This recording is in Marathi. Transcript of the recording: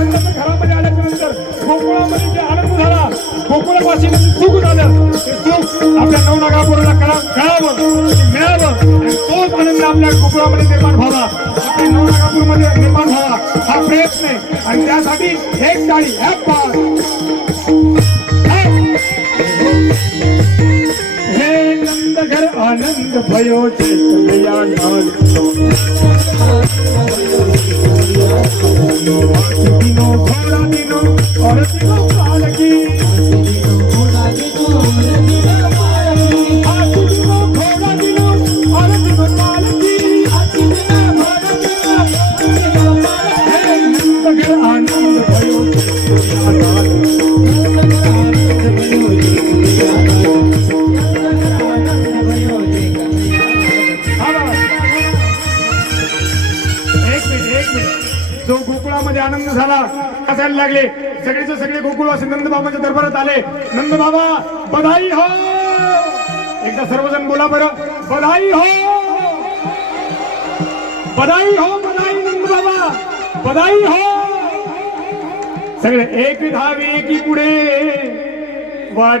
नंदाच्या घरामध्ये आल्याच्या नंतर गोकुळामध्ये जे आनंद झाला, गोकुळवासीमध्ये सुख झालं, ते सुख आपल्या नवनागापुराला कळावं, मिळावं आणि तोच आनंद आपल्या गोकुळामध्ये निर्माण व्हावा, आपल्या नवनागापूरमध्ये निर्माण व्हावा हा प्रयत्न आहे. आणि त्यासाठी एक टाळी एक पाच हे नंदघर आनंद भयो चैतन्या दिनो घोड़ा दिनो और दिनो पालकी घोड़ा दिनो और दिनो पालकी नंदघर आनंद भयो जो गोकुळामध्ये आनंद झाला असायला लागले, सगळेचे सगळे गोकुळवासी नंदबाबाच्या दरबारात आले. नंदबाबा बधाई हो, एकदा सर्वजण बोला बरं, बधाई हो, बधाई हो, बधाई नंदबाबा, बधाई हो. सगळे एक धावे की पुढे